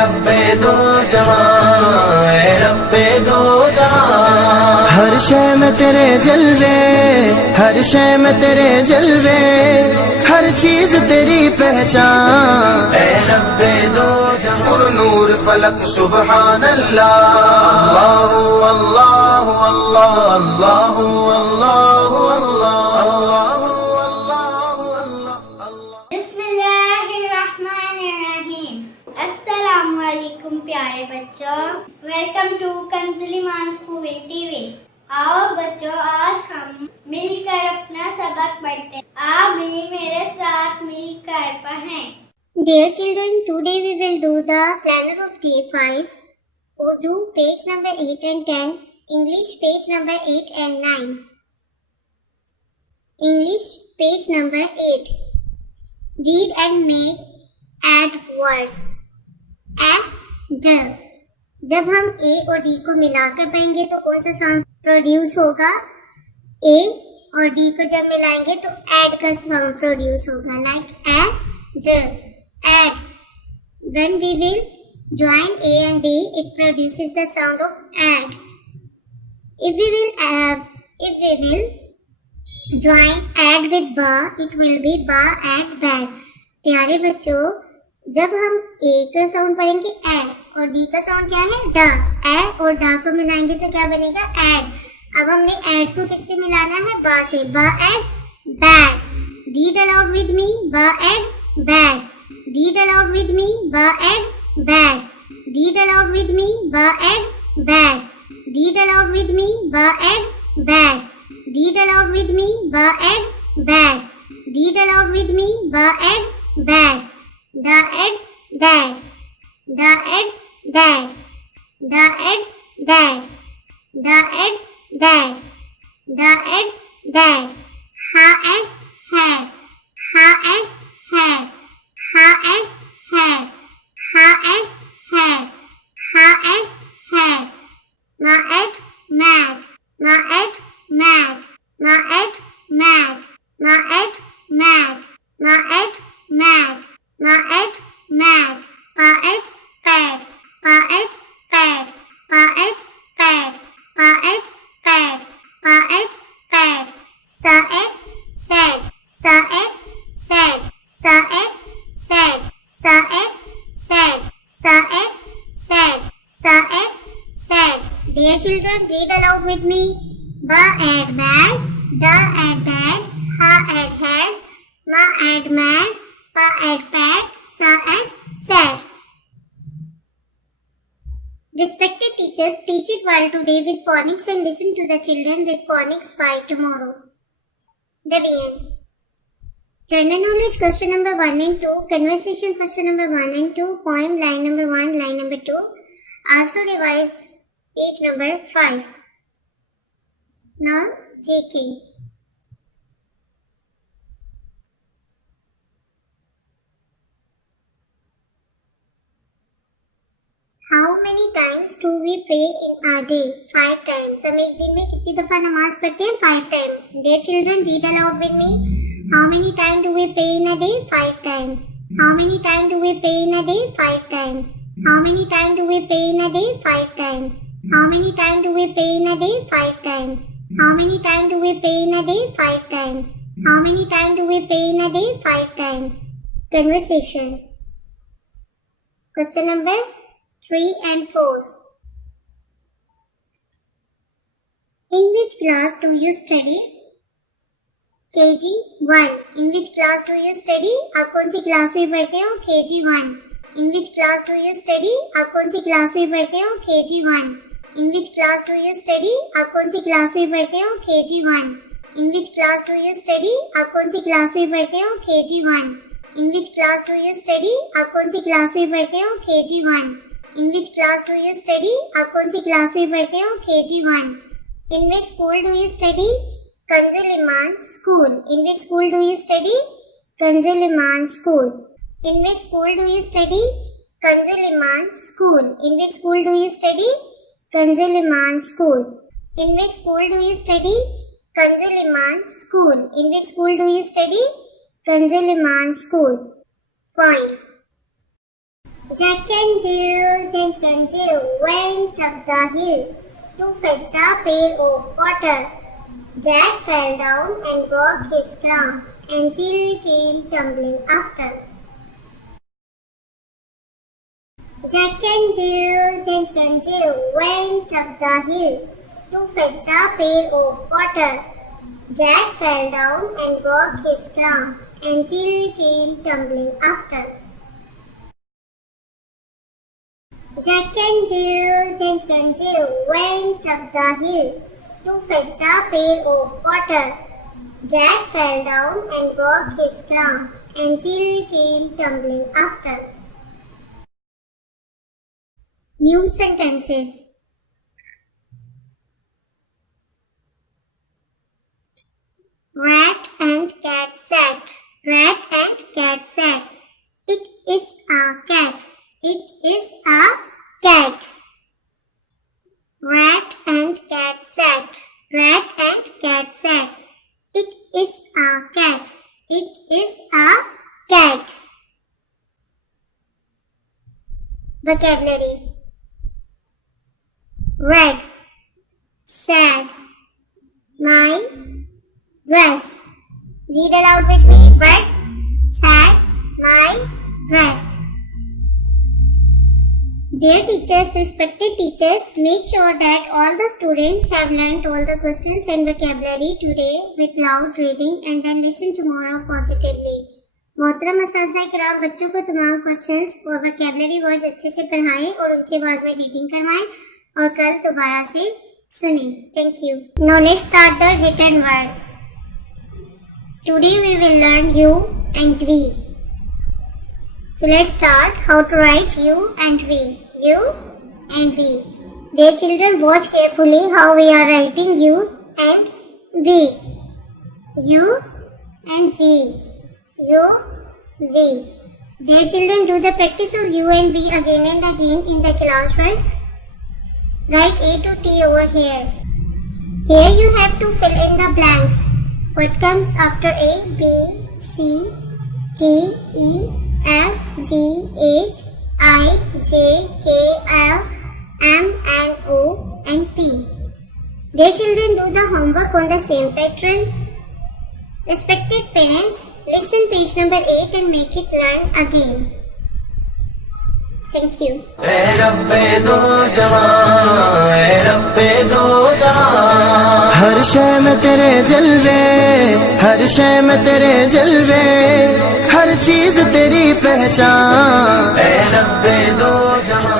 रब्बे दो जहां, ए रब्बे दो जहां। हर शय में तेरे जलवे, हर शय में तेरे जलवे, हर चीज तेरी पहचान, ए रब्बे दो जहां। नूर फलक सुबहान अल्लाह, अल्लाह अल्लाह अल्लाह अल्लाह अल्लाह अल्लाह अल्लाह। बिस्मिल्लाहिर्रहमानिर्रहीम। अस्सलामुअलैकुम प्यारे बच्चों, welcome to Kanz Iman school TV. आओ बच्चों, आज हम मिलकर अपना सबक पढ़ते हैं। आप भी मेरे साथ मिलकर पढ़ें। Dear children, today we will do the planner of day 5, Urdu page number 8 and 10, English page number 8 and 9. English page number 8. Read and make add words. Add. जब हम A और D को मिलाकर पढ़ेंगे तो कौन सा साउंड प्रोड्यूस होगा? A और D को जब मिलाएंगे तो add का साउंड प्रोड्यूस होगा, like add. Add. When we will join A and D, it produces the sound of add. If we will join add with ba, it will be ba add bag. प्यारे बच्चों, जब हम A का sound पढ़ेंगे add और D का sound क्या है? da. a और da को मिलाएंगे तो क्या बनेगा? add. अब हमने add को किससे मिलाना है? ba से. ba add bag. Read along with me. ba add bag. Read along with me. Ba add bag. Read along with me. Ba add bag. Read along with me. Ba add bag. Read along with me. Ba add bag. Read along with me. Ba add bag. Da add dad. Da add dad. Da add dad. Da add dad. Da add dad. Ha add had. Ha add had. Ha add had. Ha add had. Ha add had. Ma add mad. Ma add mad. Ma add mad. Ma add mad. Ma add mad. Ma add mad. Pa add pad. Pa add pad. Pa add pad. Pa add pad. Pa add pad. Sa add sad. Sa add sad. Sa add sad. Sa add sad. Sa add sad. Sa add sad. Dear children, read along with me. Ba add bad. Da add dad. Ha add had. Ma add mad. Pa add pad. Sa add sad. Respected teachers, teach it while today with phonics and listen to the children with phonics by tomorrow. Debian. General knowledge question number 1 and 2, conversation question number 1 and 2, poem line number 1, line number 2. Also revise page number 5. Now JK. How many times do we pray in our day? 5 times. हम एक दिन में कितनी दफा नमाज पढ़ते हैं? 5 times. Dear children, read aloud with me. How many times do we pray in a day? 5 times. How many times do we pray in a day? 5 times. How many times do we pray in a day? 5 times. How many times do we pray in a day? 5 times. How many times do we pray in a day? 5 times. How many times do we pray in a day? 5 times. Conversation. Question number 3 and 4. In which class do you study? KG 1. In which class do you study? आप कौन सी class में पढ़ते हो? KG 1. In which class do you study? आप कौन सी class में पढ़ते हो? KG 1. In which class do you study? आप कौन सी क्लास में पढ़ते हो? KG 1. In which class do you study? आप कौन सी क्लास में पढ़ते हो? KG 1. In which class do you study? आप कौन सी क्लास में पढ़ते हो? KG 1. In which class do you study? आप कौन सी क्लास में पढ़ते हो? KG 1. In which school do you study? Kanz Iman School. In which school do you study? Kanz Iman School. In which school do you study? Kanz Iman School. In which school do you study? Kanz Iman School. In which school do you study? Kanz Iman School. In which school do you study? Kanz Iman School. Point. Jack and Jill went up the hill to fetch a pail of water. Jack fell down and broke his crown, and Jill came tumbling after. Jack and Jill went up the hill to fetch a pail of water. Jack fell down and broke his crown, and Jill came tumbling after. Jack and Jill went up the hill to fetch a pail of water. Jack fell down and broke his crown, and Jill came tumbling after. New sentences. Rat and cat sat. Rat and cat sat. It is a cat. It is a cat. Rat and cat sat. Rat and cat sat. It is a cat. It is a cat. Vocabulary. Red, sad, my dress. Read aloud with me. Red, sad, my dress. Dear teachers, respected teachers, make sure that all the students have learnt all the questions and vocabulary today with loud reading and then listen tomorrow positively. मोहतरम असातिज़ा किराम, बच्चों को तमाम questions और vocabulary words अच्छे से पढ़ाएं और ऊंची आवाज में रीडिंग करवाएं और कल दोबारा से सुनें. Thank you. Now let's start the written word. Today we will learn U and V. So let's start how to write you and we. You and we. Dear children, watch carefully how we are writing you and we. You and we. You, we. Dear children, do the practice of you and we again and again in the class work. Write A to T over here. Here you have to fill in the blanks. What comes after A? B, C, D, E, F, G, H, I, J, K, L, M, N, O, and P. Dear children, do the homework on the same pattern. Respected parents, listen page number 8 and make it learn again. Thank you. ए रब्बे दो जहां, ए रब्बे दो जहां, हर शय में तेरे जलवे, हर शय में तेरे जलवे, हर चीज तेरी पहचान. ए रब्बे दो जहां.